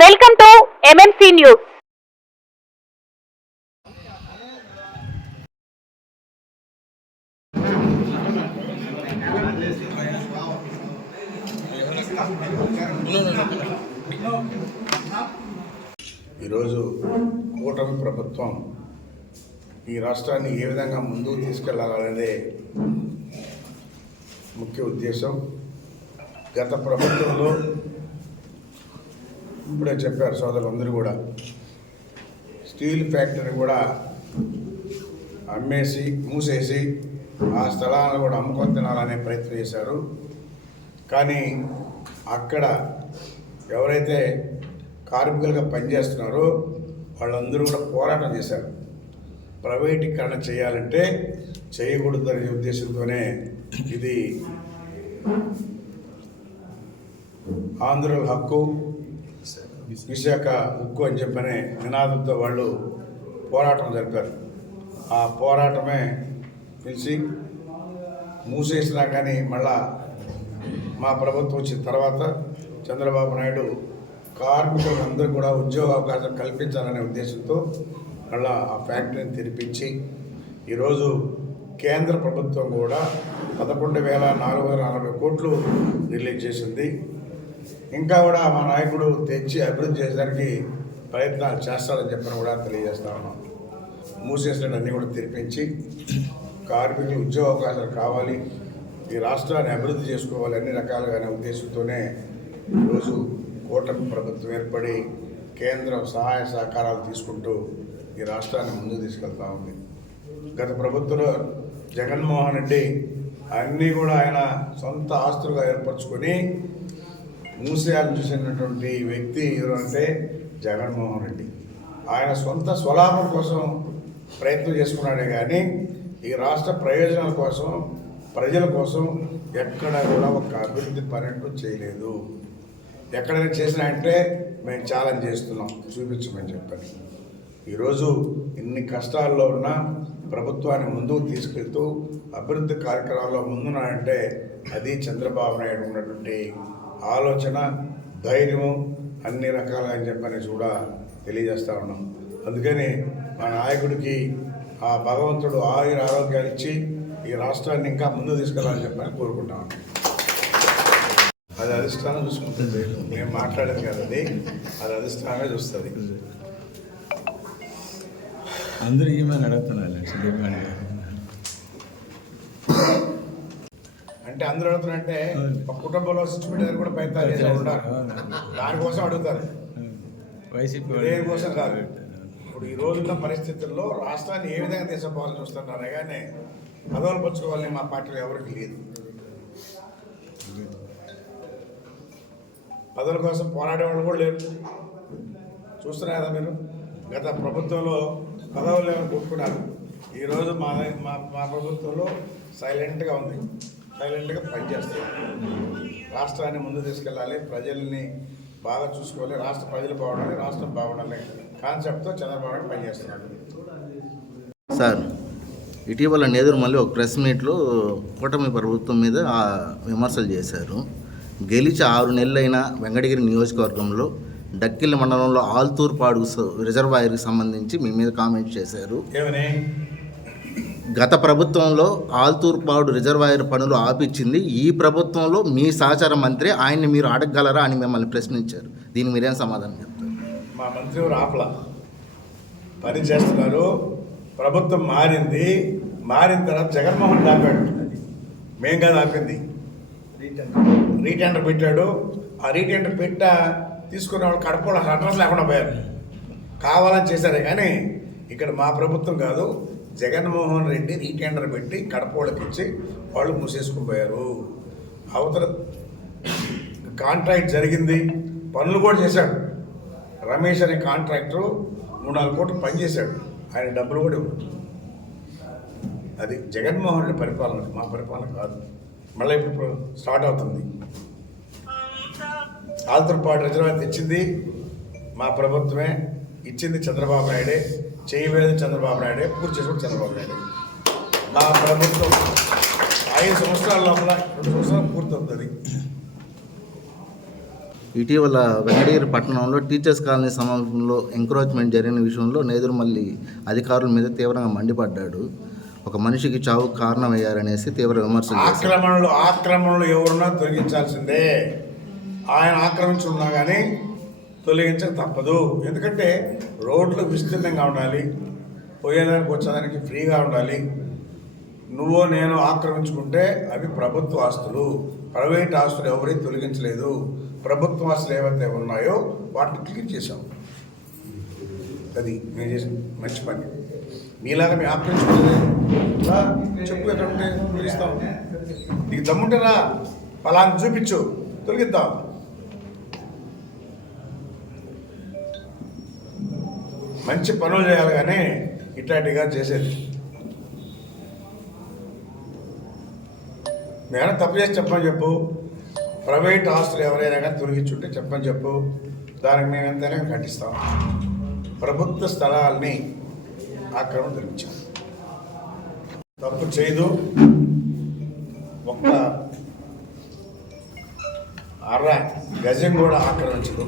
Welcome to MMC news. ఈరోజు కూటమి ప్రభుత్వం ఈ రాష్ట్రాన్ని ఏ విధంగా ముందుకు తీసుకెళ్లాలనేదే ముఖ్య ఉద్దేశం. గత ప్రభుత్వంలో ఇప్పుడే చెప్పారు సోదరులందరూ కూడా, స్టీల్ ఫ్యాక్టరీ కూడా అమ్మేసి మూసేసి ఆ స్థలాలను కూడా అమ్ముకొని తినాలనే ప్రయత్నం చేశారు. కానీ అక్కడ ఎవరైతే కార్మికులుగా పనిచేస్తున్నారో వాళ్ళందరూ కూడా పోరాటం చేశారు. ప్రైవేటీకరణ చేయాలంటే చేయకూడదనే ఉద్దేశంతోనే ఇది ఆంధ్రుల హక్కు, విశాఖ హక్కు అని చెప్పనే నినాదంతో వాళ్ళు పోరాటం జరిపారు. ఆ పోరాటమే పిలిచి మూసేసినా కానీ మళ్ళా మా ప్రభుత్వం వచ్చిన తర్వాత చంద్రబాబు నాయుడు కార్మికులందరూ కూడా ఉద్యోగ అవకాశం కల్పించాలనే ఉద్దేశంతో మళ్ళా ఆ ఫ్యాక్టరీని తెరిపించి ఈరోజు కేంద్ర ప్రభుత్వం కూడా 11,440 కోట్లు రిలీజ్ చేసింది. ఇంకా కూడా మా నాయకుడు తెచ్చి అభివృద్ధి చేసేదానికి ప్రయత్నాలు చేస్తారని చెప్పని కూడా తెలియజేస్తా ఉన్నాం. మూసేసినట్టు కూడా తెరిపించి కార్మికులు ఉద్యోగ అవకాశాలు కావాలి, ఈ రాష్ట్రాన్ని అభివృద్ధి చేసుకోవాలి అన్ని రకాలుగానే ఉద్దేశంతోనే ఈరోజు కూటమి ప్రభుత్వం ఏర్పడి కేంద్రం సహాయ సహకారాలు తీసుకుంటూ ఈ రాష్ట్రాన్ని ముందుకు తీసుకెళ్తా ఉంది. గత ప్రభుత్వంలో జగన్మోహన్ రెడ్డి అన్నీ కూడా ఆయన సొంత ఆస్తులుగా ఏర్పరచుకొని మూసేయాలని చూసినటువంటి వ్యక్తి ఎవరు అంటే జగన్మోహన్ రెడ్డి. ఆయన సొంత స్వలాభం కోసం ప్రయత్నం చేసుకున్నాడే కానీ ఈ రాష్ట్ర ప్రయోజనాల కోసం, ప్రజల కోసం ఎక్కడ కూడా ఒక అభివృద్ధి పర్యటన చేయలేదు. ఎక్కడైనా చేసినా అంటే మేము ఛాలెంజ్ చేస్తున్నాం, చూపించమని చెప్పని. ఈరోజు ఇన్ని కష్టాల్లో ఉన్న ప్రభుత్వాన్ని ముందుకు తీసుకెళ్తూ అభివృద్ధి కార్యక్రమాల్లో ముందున్నాడంటే అది చంద్రబాబు నాయుడు ఉన్నటువంటి ఆలోచన, ధైర్యము అన్ని రకాలుగా అని చెప్పని కూడా తెలియజేస్తూ ఉన్నాం. అందుకని మా నాయకుడికి ఆ భగవంతుడు ఆరోగ్యాలు ఇచ్చి ఈ రాష్ట్రాన్ని ఇంకా ముందుకు తీసుకెళ్ళాలని చెప్పని కోరుకుంటాం. అది అధిష్టానం చూసుకుంటుంది, మేము మాట్లాడేది కదా, అది అధిష్టానమే చూస్తుంది. అందరూ ఏమని అడుగుతున్నారు అంటే అందరూ అడుగుతున్నారంటే ఒక కుటుంబంలో సిచ్యువేషన్ కూడా ప్రయత్నాలు ఉంటారు, దానికోసం అడుగుతారు, దేనికోసం కాదు. ఇప్పుడు ఈ రోజున్న పరిస్థితుల్లో రాష్ట్రాన్ని ఏ విధంగా తీసుకుపోవాలని చూస్తున్నారే కానీ పదవులు పంచుకోవాలని మా పార్టీలో ఎవరికి లేదు. పదవుల కోసం పోరాడేవాళ్ళు కూడా లేరు. చూస్తున్నారు కదా మీరు, గత ప్రభుత్వంలో పదవులు ఏమైనా కొట్టుకున్నారు. ఈరోజు మా ప్రభుత్వంలో సైలెంట్గా ఉంది, సైలెంట్గా పనిచేస్తారు. రాష్ట్రాన్ని ముందు తీసుకెళ్ళాలి, ప్రజల్ని బాగా చూసుకోవాలి, రాష్ట్ర ప్రజలు బాగుండాలి, రాష్ట్రం బాగుండాలి కాన్సెప్ట్తో చంద్రబాబు నాయుడు పనిచేస్తున్నాడు. సార్, ఇటీవల నేదురుమల్లి ఒక ప్రెస్ మీట్లో కూటమి ప్రభుత్వం మీద విమర్శలు చేశారు. గెలిచి 6 నెలలైన వెంకటగిరి నియోజకవర్గంలో డక్కిళ్ళ మండలంలో ఆల్తూర్పాడు రిజర్వాయర్కి సంబంధించి మీ మీద కామెంట్ చేశారు. ఏమని? గత ప్రభుత్వంలో ఆల్తూర్పాడు రిజర్వాయర్ పనులు ఆపిచ్చింది ఈ ప్రభుత్వంలో మీ సహచార మంత్రి, ఆయన్ని మీరు అడగగలరా అని మిమ్మల్ని ప్రశ్నించారు. దీనికి మీరేం సమాధానం చెప్తారు? మా మంత్రి ఎవరు ఆపలా, పని చేస్తున్నారు. ప్రభుత్వం మారిన తర్వాత జగన్మోహన్ ఆపాడు, మేం కాదు ఆపింది. రీటెండర్ పెట్టాడు. ఆ రీటెండర్ తీసుకున్న వాళ్ళు కడపలో అడ్రస్ లేకుండా పోయారు, కావాలని చేశారే కానీ ఇక్కడ మా ప్రభుత్వం కాదు. జగన్మోహన్ రెడ్డి రీటెండర్ పెట్టి కడపలోకి ఇచ్చి వాళ్ళు మూసేసుకుని పోయారు. అవతల కాంట్రాక్ట్ జరిగింది, పనులు కూడా చేశాడు. రమేష్ అనే కాంట్రాక్టరు 3-4 కోట్లు పనిచేశాడు, ఆయన డబ్బులు కూడా ఇవ్వడు. అది జగన్మోహన్ రెడ్డి పరిపాలన, మా పరిపాలన కాదు. మళ్ళీ ఇప్పుడు స్టార్ట్ అవుతుంది. ఆల్తూర్పాడు రిజర్వాయర్ తెచ్చింది మా ప్రభుత్వమే, ఇచ్చింది చంద్రబాబు నాయుడే, చేయలేదు చంద్రబాబు నాయుడే, పూర్తి చేసుకుంటే చంద్రబాబు నాయుడే. మా ప్రభుత్వం 5 సంవత్సరాల లోపల 2 సంవత్సరాలు పూర్తవుతుంది. ఇటీవల వెంకటగిరి పట్టణంలో టీచర్స్ కాలనీ సమీపంలో ఎంక్రోచ్మెంట్ జరిగిన విషయంలో నేదురుమల్లి అధికారుల మీద తీవ్రంగా మండిపడ్డాడు. ఒక మనిషికి చావు కారణమయ్యారనేసి తీవ్ర విమర్శలు చేశారు. ఆక్రమణలు ఎవరున్నా తొలగించాల్సిందే. ఆయన ఆక్రమించున్నా కానీ తొలగించక తప్పదు. ఎందుకంటే రోడ్లు విస్తీర్ణంగా ఉండాలి, పోయేదానికి వచ్చేదానికి ఫ్రీగా ఉండాలి. నువ్వు నేను ఆక్రమించుకుంటే అవి ప్రభుత్వ ఆస్తులు, ప్రైవేట్ ఆస్తులు ఎవరైతే తొలగించలేదు. ప్రభుత్వ ఆస్తులు ఏవైతే ఉన్నాయో వాటిని క్లీన్ చేసాం. అది మేము చేసిన మంచి పని. మీలాగా మేము ఆక్రమించుకోలేదు. చెప్పు ఎక్కడ ఉంటే తొలగిస్తాం. నీకు దమ్ముంటేరా పలాన్ని చూపించు, తొలగిద్దాం. మంచి పనులు చేయాలి కానీ ఇట్లాంటిగా చేసేది. మేము తప్పు చేసి చెప్పని చెప్పు. ప్రైవేట్ ఆస్తులు ఎవరైనా కానీ తొలగించుంటే చెప్పని చెప్పు. దానికి మేము ఎంతైనా ఖండిస్తాం. ప్రభుత్వ స్థలాల్ని ఆక్రమణ తొలగించాం. తప్పు చేయదు. ఒక్క అర గజం కూడా ఆక్రమించదు.